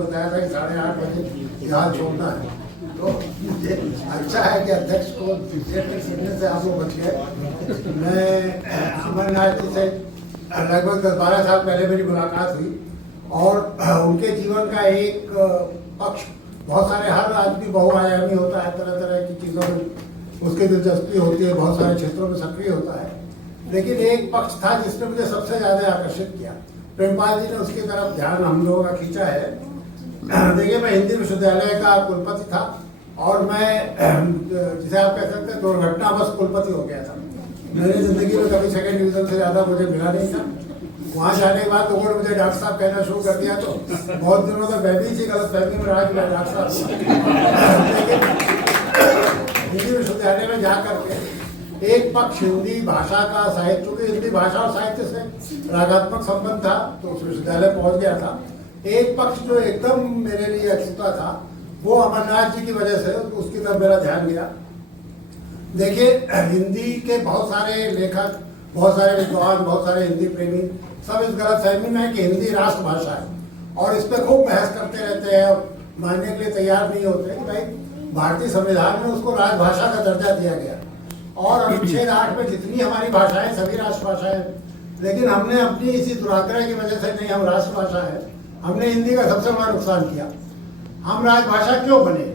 बताया था कि 8:30 बजे यहाँ छोड़ना है, तो मुझे अच्छा है कि अध्यक्ष को सीखने से आप लोग बच गए। मैं अमरनाथ जी से लगभग 10-12 साल पहले मेरी मुलाकात हुई और उनके जीवन का एक पक्ष, बहुत सारे, हर आदमी बहुआयामी होता है, तरह तरह की चीज़ों में उसकी दिलचस्पी होती है, बहुत सारे क्षेत्रों में सक्रिय होता है, लेकिन एक पक्ष था जिसने मुझे सबसे ज़्यादा आकर्षित किया। प्रेमपाल जी ने उसकी तरफ ध्यान हम लोगों का खींचा है। देखिए, मैं हिंदी विश्वविद्यालय का कुलपति था और मैं, जिसे आप कह सकते हैं, दुर्घटनावश कुलपति हो गया था। मेरी जिंदगी में कभी सेकंड डिवीजन से ज़्यादा मुझे मिला नहीं था। वहाँ जाने के बाद लोगों ने मुझे डॉक्टर साहब कहना शुरू कर दिया, तो बहुत दिनों तक मैं भी इसी गलत फहमी में रहा कि मैं डॉक्टर साहब। लेकिन हिंदी विश्वविद्यालय में जा करके एक पक्ष हिंदी भाषा का, साहित्य, क्योंकि हिंदी भाषा और साहित्य से रागात्मक संबंध था, तो उस विश्वविद्यालय पहुंच गया था। एक पक्ष जो एकदम मेरे लिए अछूता था, वो अमरनाथ जी की वजह से उसकी तरफ मेरा ध्यान गया। देखिए, हिंदी के बहुत सारे लेखक, बहुत सारे विद्वान, बहुत सारे हिंदी प्रेमी सब इस गलत फहमी में है कि हिंदी राष्ट्रभाषा है और इस पर खूब बहस करते रहते हैं और मानने के लिए तैयार नहीं होते कि भाई भारतीय संविधान में उसको राजभाषा का दर्जा दिया गया और अनुच्छेद 8 में जितनी हमारी भाषाएं सभी राष्ट्रभाषाएं, लेकिन हमने अपनी इसी दुराग्रह की वजह से, नहीं हम राष्ट्रभाषा है, हमने हिंदी का सबसे बड़ा नुकसान किया। हम राजभाषा क्यों बने,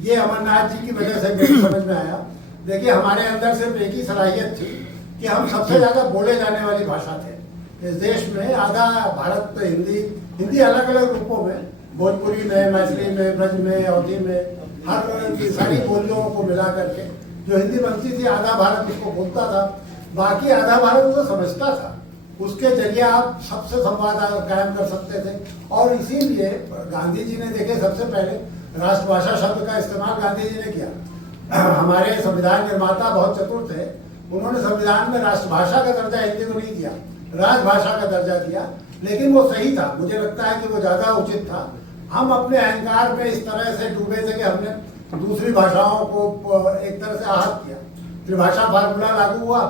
ये अमरनाथ जी की वजह से मेरी समझ में आया। देखिए, हमारे अंदर सिर्फ एक ही सलाहियत थी कि हम सबसे ज्यादा बोले जाने वाली भाषा थे इस देश में। आधा भारत तो हिंदी अलग अलग रूपों में, भोजपुरी में, मैथिली में, ब्रज में, अवधी में, हर की सारी बोलियों को मिला करके जो हिंदी बनती थी, आधा भारत उसको बोलता था, बाकी आधा भारत उसको समझता था। उसके जरिए आप सबसे संवाद कायम कर सकते थे और इसीलिए गांधी जी ने, देखे, सबसे पहले राष्ट्रभाषा शब्द का इस्तेमाल गांधी जी ने किया। हमारे संविधान निर्माता बहुत चतुर थे, उन्होंने संविधान में राष्ट्रभाषा का दर्जा हिंदी को नहीं दिया, राजभाषा का दर्जा दिया, लेकिन वो सही था। मुझे लगता है कि वो ज्यादा उचित था। हम अपने अहंकार में इस तरह से डूबे थे कि हमने दूसरी भाषाओं को एक तरह से आहत किया। त्रिभाषा फार्मूला लागू हुआ,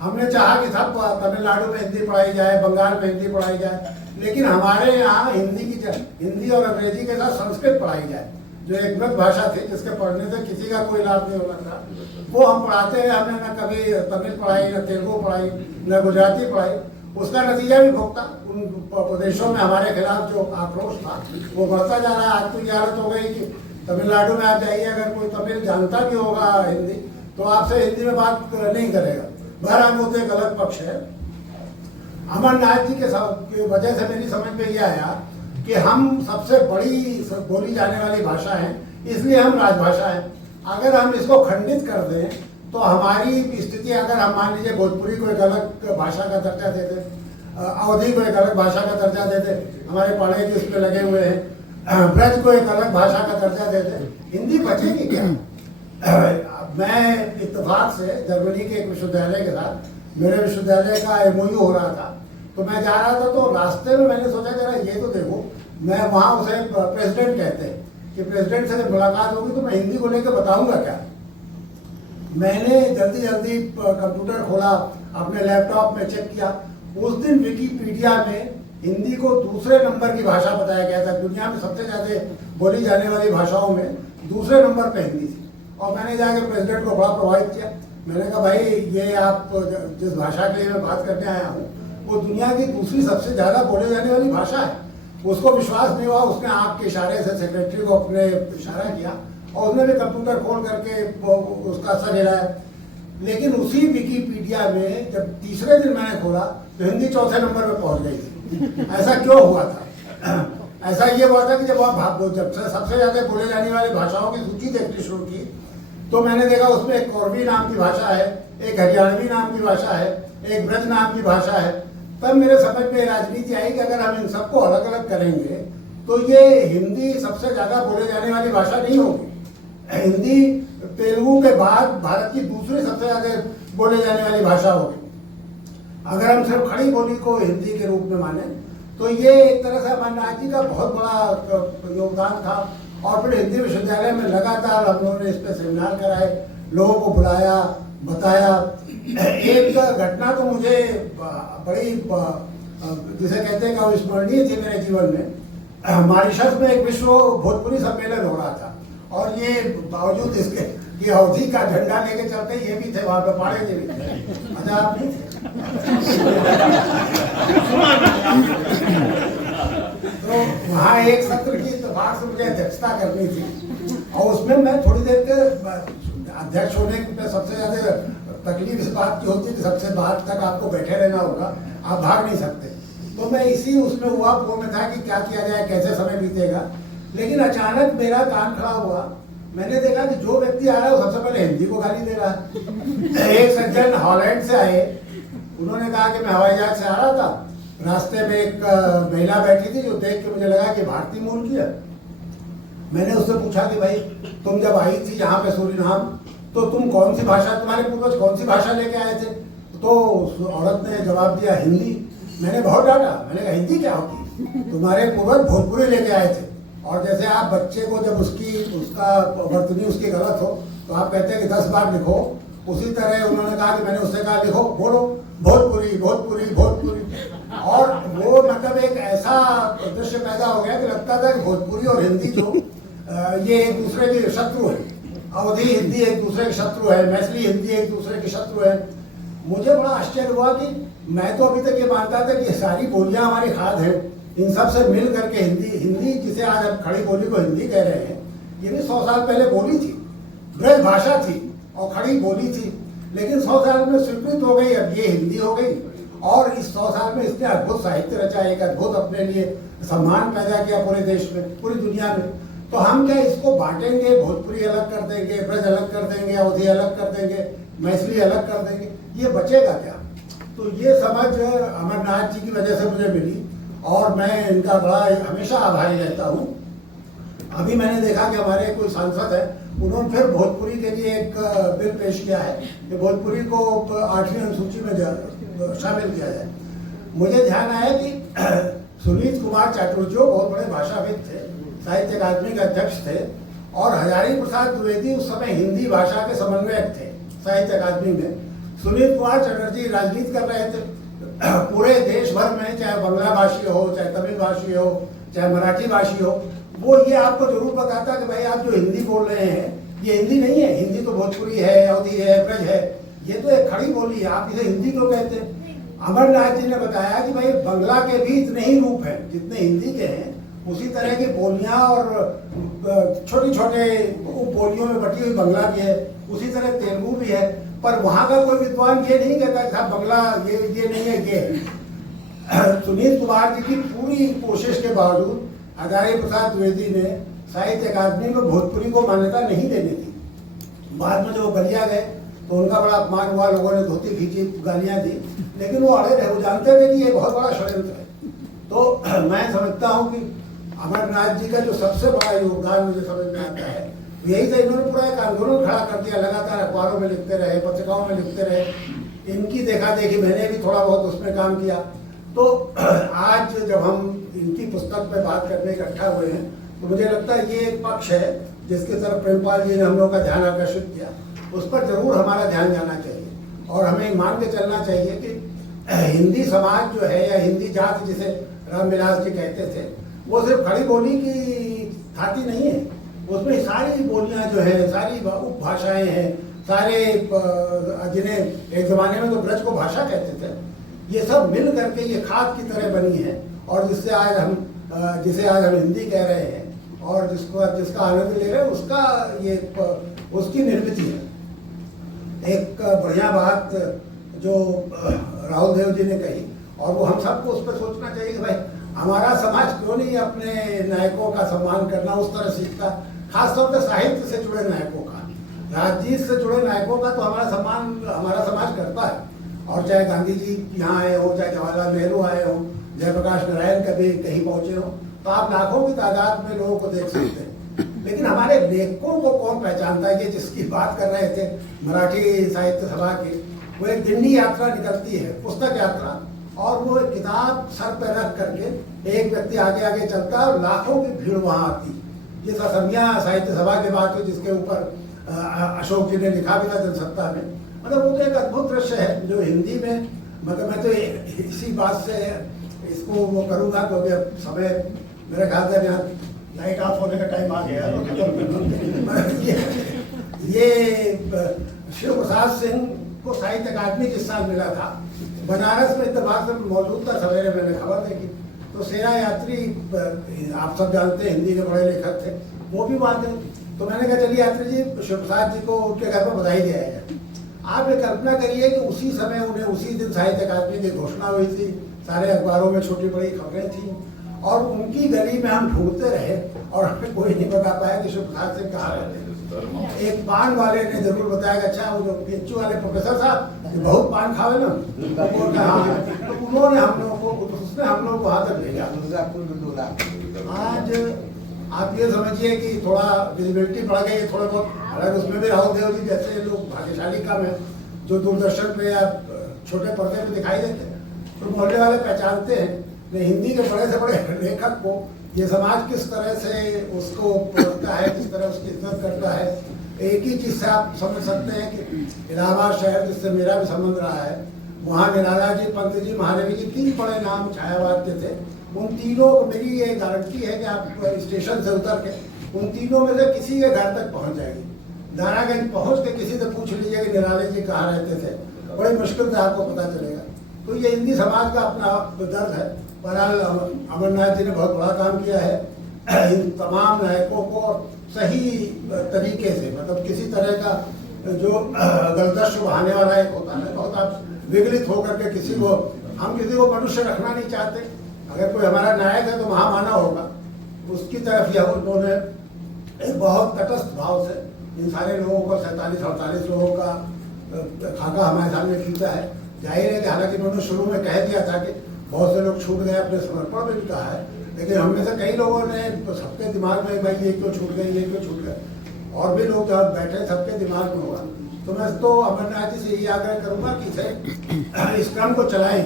हमने चाहा कि सब तमिलनाडु में हिंदी पढ़ाई जाए, बंगाल में हिंदी पढ़ाई जाए, लेकिन हमारे यहाँ हिंदी और अंग्रेजी के साथ संस्कृत पढ़ाई जाए, जो एक मृत भाषा थी जिसके पढ़ने से किसी का कोई लाभ नहीं होना था, वो हम पढ़ाते हैं। हमने न कभी तमिल पढ़ाई, न तेलुगु पढ़ाई, न गुजराती पढ़ाई। उसका नतीजा भी भुगता। उन प्रदेशों में हमारे खिलाफ जो आक्रोश था वो बढ़ता जा रहा है। आज तो ये हालत हो गई कि तमिलनाडु में आप जाइए, अगर कोई तमिल जानता भी होगा हिंदी, तो आपसे हिंदी में बात नहीं करेगा। बहरहाल वो तो एक अलग पक्ष है। अमरनाथ जी की वजह से मेरी समझ में ये आया कि हम सबसे बड़ी बोली जाने वाली भाषा है, इसलिए हम राजभाषा है। अगर हम इसको खंडित कर दें तो हमारी स्थिति, अगर हम मान लीजिए भोजपुरी को एक अलग भाषा का दर्जा देते, अवधी को एक अलग भाषा का दर्जा देते, हमारे पढ़े जो इसमें लगे हुए हैं, ब्रज को एक अलग भाषा का दर्जा देते, हिंदी बचेगी क्या? मैं इत्तेफाक से जर्मनी के एक विश्वविद्यालय के साथ, मेरे विश्वविद्यालय का MOU हो रहा था, तो मैं जा रहा था, तो रास्ते में मैंने सोचा जरा ये तो देखो, मैं वहाँ उसे प्रेसिडेंट कहते हैं कि प्रेसिडेंट से मुलाकात होगी तो मैं हिंदी को लेकर बताऊंगा क्या। मैंने जल्दी कंप्यूटर खोला, अपने लैपटॉप में चेक किया, उस दिन विकिपीडिया में हिंदी को दूसरे नंबर की भाषा बताया गया था। दुनिया में सबसे ज्यादा बोली जाने वाली भाषाओं में दूसरे नंबर पे हिंदी थी। और मैंने जाकर प्रेसिडेंट को बड़ा प्रभावित किया। मैंने कहा, भाई ये आप जिस भाषा के लिए मैं बात करने आया हूँ वो दुनिया की दूसरी सबसे ज्यादा बोले जाने वाली भाषा है। उसको विश्वास नहीं हुआ, उसने आँख के इशारे से सेक्रेटरी को अपने इशारा किया और उसने भी कंप्यूटर खोल करके उसका असर ले रहा है। लेकिन उसी विकिपीडिया में जब तीसरे दिन मैंने खोला तो हिंदी चौथे नंबर पे पहुंच गई थी। ऐसा क्यों हुआ था? ऐसा ये हुआ था कि जब सबसे ज्यादा बोले जाने वाली भाषाओं की सूची देखनी शुरू की तो मैंने देखा उसमें एक कोरवी नाम की भाषा है, एक हरियाणवी नाम की भाषा है, एक ब्रज नाम की भाषा है। तब मेरे समझ में राजनीति आई कि अगर हम इन सबको अलग अलग करेंगे तो ये हिंदी सबसे ज्यादा बोले जाने वाली भाषा नहीं होगी। हिंदी तेलुगु के बाद भारत की दूसरी सबसे ज्यादा बोले जाने वाली भाषा होगी। अगर हम सिर्फ खड़ी बोली को हिंदी के रूप में माने तो ये एक तरह से अमरनाथ जी का बहुत बड़ा योगदान था। और फिर हिंदी विश्वविद्यालय में लगातार हम लोगों ने इस पर सेमिनार कराए, लोगों को बुलाया, बताया। एक घटना तो मुझे बड़ी, जिसे कहते हैं कि अविस्मरणीय थी मेरे जीवन में, मॉरिशस में एक विश्व भोजपुरी सम्मेलन हो रहा था और ये बावजूद इसके कि अवधि का झंडा लेके चलते ये भी थे वहां पे, पाड़े के भी थे। अच्छा, आप नहीं थे? तो वहाँ एक सत्र की इत्तेफाक से मुझे अध्यक्षता करनी थी और उसमें मैं थोड़ी देर के अध्यक्ष होने में सबसे ज्यादा तकलीफ इस बात की होती है कि सबसे बाहर तक आपको बैठे रहना होगा, आप भाग नहीं सकते। तो मैं इसी उसमें हुआ वो में था कि क्या किया जाए, कैसे समय बीतेगा। लेकिन अचानक मेरा कान खड़ा हुआ, मैंने देखा कि जो व्यक्ति आ रहा है वो सबसे पहले हिंदी को गाली दे रहा है। एक सज्जन हॉलैंड से आए, उन्होंने कहा कि मैं हवाई जहाज से आ रहा था, रास्ते में एक महिला बैठी थी जो देख के मुझे लगा कि भारतीय मूल की है। मैंने उससे पूछा कि भाई तुम जब आई थी यहाँ पे सूरीनाम तो तुम कौन सी भाषा, तुम्हारे पूर्वज कौन सी भाषा लेके आए थे? तो औरत ने जवाब दिया हिंदी। मैंने बहुत डांटा, मैंने कहा हिंदी क्या होती? तुम्हारे पूर्वज भोजपुरी लेके आए थे। और जैसे आप बच्चे को जब उसका वर्तनी उसकी गलत हो तो आप कहते हैं कि 10 बार लिखो, उसी तरह उन्होंने कहा कि मैंने उससे कहा लिखो, बोलो भोजपुरी भोजपुरी भोजपुरी। और वो मतलब एक ऐसा दृश्य पैदा हो गया कि लगता था कि भोजपुरी और हिंदी जो ये एक दूसरे के शत्रु है। अवधी हिंदी एक दूसरे के शत्रु है, मैथिली हिंदी एक दूसरे के शत्रु है। मुझे बड़ा आश्चर्य हुआ कि मैं तो अभी तक ये मानता था कि ये सारी बोलियां हमारी खाद है, इन सब से मिल करके हिंदी जिसे आज हम खड़ी बोली को हिंदी कह रहे हैं, ये भी 100 साल पहले बोली थी, ब्रज भाषा थी और खड़ी बोली थी। लेकिन 100 साल में स्वीकृत हो गई, अब ये हिंदी हो गई। और इस 100 साल में इसने अद्भुत साहित्य रचा, एक अद्भुत अपने लिए सम्मान पैदा किया पूरे देश में, पूरी दुनिया में। तो हम क्या इसको बांटेंगे, भोजपुरी अलग कर देंगे, ब्रज अलग कर देंगे, अवधी अलग कर देंगे, मैथिली अलग कर देंगे, ये बचेगा क्या? तो ये समझ अमरनाथ जी की वजह से मुझे मिली और मैं इनका बड़ा हमेशा आभारी रहता हूँ। अभी मैंने देखा कि हमारे कोई सांसद है, उन्होंने फिर भोजपुरी के लिए एक बिल पेश किया है कि भोजपुरी को 8वीं अनुसूची में शामिल किया जाए। मुझे ध्यान आया कि सुनीत कुमार चाटुर्य बहुत बड़े भाषाविद थे, साहित्य अकादमी के अध्यक्ष थे और हजारी प्रसाद द्विवेदी उस समय हिंदी भाषा के समन्वयक थे साहित्य अकादमी में। सुनीत कुमार चटर्जी राजनीति कर रहे थे पूरे देश भर में, चाहे बंगला भाषी हो, चाहे तमिल भाषी हो, चाहे मराठी भाषी हो, वो ये आपको जरूर बताता कि भाई आप जो हिंदी बोल रहे हैं ये हिंदी नहीं है, हिंदी तो भोजपुरी है, अवधी है, ब्रज है, ये तो एक खड़ी बोली है, आप इसे हिंदी क्यों कहते हैं? अमरनाथ जी ने बताया कि भाई बंगला के भी इतने ही रूप हैं जितने हिंदी के हैं, उसी तरह की बोलियां और छोटे छोटे बोलियों में बटी हुई बंगला भी है, उसी तरह तेलुगु भी है। पर वहां का कोई विद्वान ये नहीं कहता कि बंगला ये नहीं है, ये है। सुनील कुमार जी की पूरी कोशिश के बावजूद हजारी प्रसाद द्विवेदी ने साहित्य अकादमी में भोजपुरी को मान्यता नहीं देनी थी। बाद में जो बलिया गए तो उनका बड़ा अपमान हुआ, लोगों ने धोती खींची, गालियां दी, लेकिन वो अड़े रहे, वो जानते थे कि ये बहुत बड़ा षड्यंत्र है। तो मैं समझता हूँ कि अमरनाथ जी का जो सबसे बड़ा योगदान मुझे समझ में आता है यही था, इन्होंने पूरा एक आंदोलन खड़ा कर दिया, लगातार अखबारों में लिखते रहे, पत्रिकाओं में लिखते रहे, इनकी देखा देखी मैंने भी थोड़ा बहुत उसमें काम किया। तो आज जब हम इनकी पुस्तक पे बात करने इकट्ठा हुए हैं तो मुझे लगता है ये एक पक्ष है जिसकी तरफ प्रेमपाल जी ने हम लोग का ध्यान आकर्षित किया, उस पर जरूर हमारा ध्यान जाना चाहिए और हमें मान के चलना चाहिए कि हिंदी समाज जो है या हिंदी जाति जिसे रामविलास जी कहते थे, वो सिर्फ खड़ी बोली की थाती नहीं है, उसमें सारी बोलियां जो है, सारी उपभाषाएं हैं, सारे जिन्हें एक जमाने में तो ब्रज को भाषा कहते थे, ये सब मिल करके ये खाद की तरह बनी है और जिसे आज हम हिंदी कह रहे हैं और जिसका आनंद ले रहे हैं, उसका ये उसकी निर्मित है। एक बढ़िया बात जो राहुल देव जी ने कही और वो हम सबको उस पर सोचना चाहिए कि भाई हमारा समाज क्यों नहीं अपने नायकों का सम्मान करना उस तरह सीखता, खासतौर पर साहित्य से जुड़े नायकों का, राजनीति से जुड़े नायकों का तो हमारा सम्मान हमारा समाज करता है। और चाहे गांधी जी यहाँ आए हो, चाहे जवाहरलाल नेहरू आए हो, जयप्रकाश नारायण कभी कहीं पहुंचे हो, तो आप लाखों की तादाद में लोगों को देख सकते हैं। लेकिन हमारे लेखकों को कौन पहचानता है? ये जिसकी बात कर रहे थे मराठी साहित्य सभा की, वो एक दिंडी यात्रा निकलती है, पुस्तक यात्रा, और वो किताब सर पर रख करके एक व्यक्ति आगे आगे चलता है और लाखों की भीड़ वहां आती। जिस असमिया साहित्य सभा की बात हुई जिसके ऊपर अशोक जी ने लिखा भी था जनसत्ता में, मतलब वो तो एक अद्भुत दृश्य है जो हिंदी में, मतलब मैं तो इसी बात से इसको वो करूँगा क्योंकि अब समय मेरे ख्याल से यहाँ लाइट ऑफ होने का टाइम आ गया। ये शिव प्रसाद सिंह को साहित्य अकादमी किस साल मिला था, बनारस में इत्तेफाक से मौजूद था, सवेरे मैंने खबर देखी तो सेना यात्री, आप सब जानते हैं हिंदी के बड़े लेखक थे, वो भी वहाँ थे। तो मैंने कहा चलिए यात्री जी शिव प्रसाद जी को उनके घर पर बधाई दिया जाए। आप ये कल्पना करिए कि उसी समय उन्हें उसी दिन साहित्य अकादमी की घोषणा हुई थी, सारे अखबारों में छोटी बड़ी खबरें थी, और उनकी गली में हम ढूंढते रहे और हमें कोई नहीं बता पाया कि शिव प्रसाद सिंह कहाँ रहते हैं। एक पान वाले ने जरूर बताया कि अच्छा वो जो PHU वाले प्रोफेसर साहब ये बहुत पान खावे ना, तो उन्होंने हम लोगों को, उसने हम लोग को वहाँ तक भेजा। आज आप ये समझिए कि थोड़ा विजिबिलिटी बढ़ गई है, थोड़ा बहुत, हालांकि उसमें भी राहुल देव जी जैसे लोग भाग्यशाली कम है जो दूरदर्शन पे या छोटे पर्दे पे दिखाई देते हैं, तो मोहल्ले वाले पहचानते हैं। हिंदी के बड़े से बड़े लेखक को ये समाज किस तरह से उसको पढ़ता है, किस तरह उसकी इज्जत करता है। एक ही चीज से आप समझ सकते हैं कि इलाहाबाद शहर जिससे मेरा भी संबंध रहा है, वहाँ निराला जी, पंत जी, महादेवी जी, 3 बड़े नाम छायावाद के थे। उन तीनों को मेरी ये गारंटी है कि आप स्टेशन से उतर के उन तीनों में से किसी के घर तक पहुँच जाएगी। नारायणगंज पहुँच के किसी से पूछ लीजिए कि निराले जी कहाँ रहते थे, बड़ी मुश्किल से आपको पता चलेगा। तो ये हिंदी समाज का अपना दर्द है। बहरहाल अमरनाथ जी ने बहुत बड़ा काम किया है इन तमाम नायकों को सही तरीके से, मतलब किसी तरह का जो गलदश बहाने वाला एक होता है, बहुत आप विगलित होकर के किसी को, हम किसी को मनुष्य रखना नहीं चाहते। अगर कोई हमारा नायक है तो महामानव होगा, उसकी तरफ यह उन्होंने एक बहुत तटस्थ भाव से इन सारे लोगों को, 47-48 लोगों का खाका हमारे सामने खींचा है। जाहिर है कि हालांकि उन्होंने शुरू में कह दिया था कि बहुत से लोग छूट गए, अपने समर्पण में भी कहा है, लेकिन हम में से कई लोगों ने तो सबके दिमाग में भाई ये क्यों छूट गए, ये क्यों छूट गए, और भी लोग जब बैठे सबके दिमाग में होगा। तो मैं तो अमरनाथ जी से यही आग्रह करूंगा कि इसे इस क्रम को चलाएं,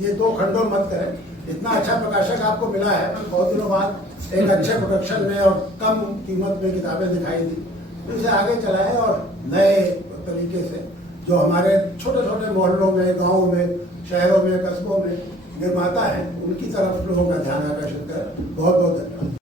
ये 2 खंडों मत करें। इतना अच्छा प्रकाशक आपको मिला है, बहुत दिनों बाद एक अच्छे प्रोडक्शन में और कम कीमत में किताबें दिखाई दी, तो इसे आगे चलाएं और नए तरीके से जो हमारे छोटे छोटे मोहल्लों में, गाँव में, शहरों में, कस्बों में निर्माता है, उनकी तरफ लोगों का ध्यान आकर्षित करें। बहुत बहुत धन्यवाद।